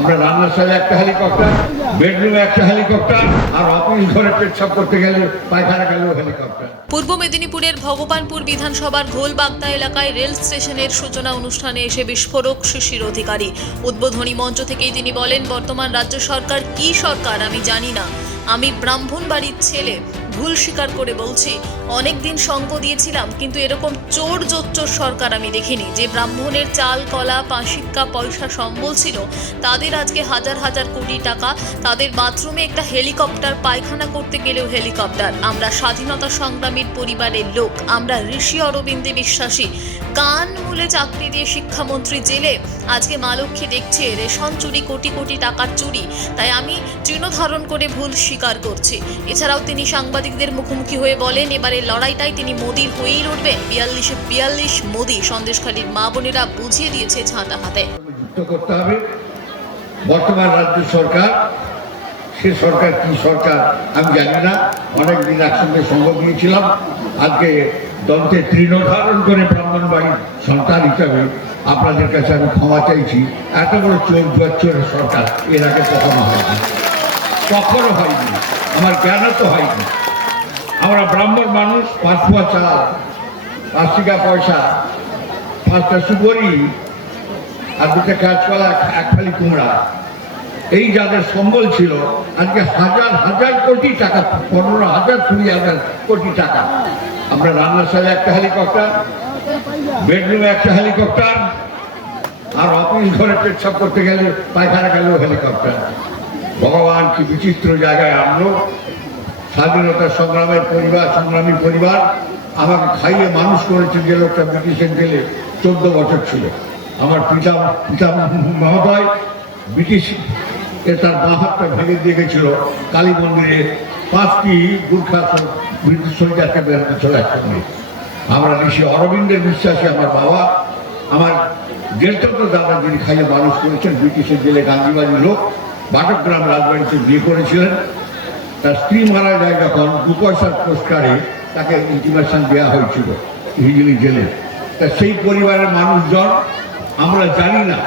আমরা রান্নাশালে একটা হেলিকপ্টার, বেডরুমে একটা হেলিকপ্টার, আর অফিস ঘরে পেচ্ছাপ করতে গেলে পায়খানা গেলেও হেলিকপ্টার। পূর্ব মেদিনীপুরের ভগবানপুর বিধানসভার ঘোলবাগদা এলাকায় রেল স্টেশনের সূচনা অনুষ্ঠানে এসে বিস্ফোরক শিশির অধিকারী। উদ্বোধনী মঞ্চ থেকেই তিনি বলেন, বর্তমান রাজ্য সরকার কি সরকার আমি জানি না, আমি ব্রাহ্মণবাড়ির ছেলে, ভুল স্বীকার করে বলছি। অনেক দিন সঙ্গ দিয়েছিলাম, কিন্তু এরকম চোর জোচ্চোর সরকার আমি দেখিনি। যে ব্রাহ্মণের চাল কলা পাঁশিক্কা পয়সা সম্বল ছিল, তাদের আজকে হাজার হাজার কোটি টাকা, তাদের বাথরুমে একটা হেলিকপ্টার, পায়খানা করতে গেলেও হেলিকপ্টার। আমরা স্বাধীনতা সংগ্রামীর পরিবারের লোক, আমরা ঋষি অরবিন্দে বিশ্বাসী। কান মূলে চাকরি দিয়ে শিক্ষামন্ত্রী জেলে, আজকে মা লক্ষ্মী দেখছে রেশন চুরি, কোটি কোটি টাকার চুরি। তাই আমি তৃণ ধারণ করে ভুল স্বীকার করছি। এছাড়াও তিনি সাংবাদিকদের মুখোমুখি হয়ে বলেন, এবারের লড়াইটাই তিনি মোদির হয়েই লড়বেন। 42 মোদি। সন্দেশখালীর মা বোনেরা বুঝিয়ে দিয়েছে ছাঁটা হাতে। যুক্ত করতে হবে বর্তমান রাজ্য সরকার, সে সরকার কি সরকার আমি জানি না। অনেকদিন একসঙ্গে সঙ্গ দিয়েছিলাম, আজকে দন্তে তৃণ ধারণ করে ব্রাহ্মণবাড়ির সন্তান হিসাবে আপনাদের কাছে আমি ক্ষমা চাইছি। এত বড় চোর জুয়াচ্চোরের সরকার এর আগে কখনো হয়নি, কখনো হয়নি, আমার জ্ঞানও তো হয়নি। আমরা ব্রাহ্মণ মানুষ, 5 পোয়া চাল, 5 টাকা পয়সা, 5টা সুপরি আর 2টা কাঁচকলা, 1 ফালি কুমড়া, এই যাদের সম্বল ছিল, আজকে হাজার হাজার কোটি টাকা, 15,000 20,000 কোটি টাকা। আমরা রান্নাশালে একটা হেলিকপ্টার, বেডরুমে একটা হেলিকপ্টার, আর অফিস ঘরে পেচ্ছাপ করতে গেলে পায়খানা গেলেও হেলিকপ্টার। ভগবান কি বিচিত্র জায়গায় আনলো। স্বাধীনতা সংগ্রামের পরিবার, সংগ্রামী পরিবার আমাকে খাইয়ে মানুষ করেছে। যে লোকটা ব্রিটিশের জেলে 14 বছর ছিল, আমার পিতা মহোদয় ব্রিটিশ তার বাঁ হাতটা ভেঙে দিয়ে গেছিল কালী মন্দিরে 5টি গুর্খা ব্রিটিশ সৈন্যকে বেরোতে ছিল একসঙ্গে। আমরা ঋষি অরবিন্দের বিশ্বাসী আমার বাবা, আমার জ্যেষ্ঠত দাদা যিনি খাইয়ে মানুষ করেছেন, ব্রিটিশের জেলে গান্ধীবাড়ি লোক, বাটকগ্রাম রাজবাড়িতে বিয়ে করেছিলেন। তার স্ত্রী মারা যায় যখন 2 পয়সার পুরস্কারে তাকে ইন্টিমেশন দেওয়া হয়েছিল হিজলি জেলে। তা সেই পরিবারের মানুষজন আমরা জানি না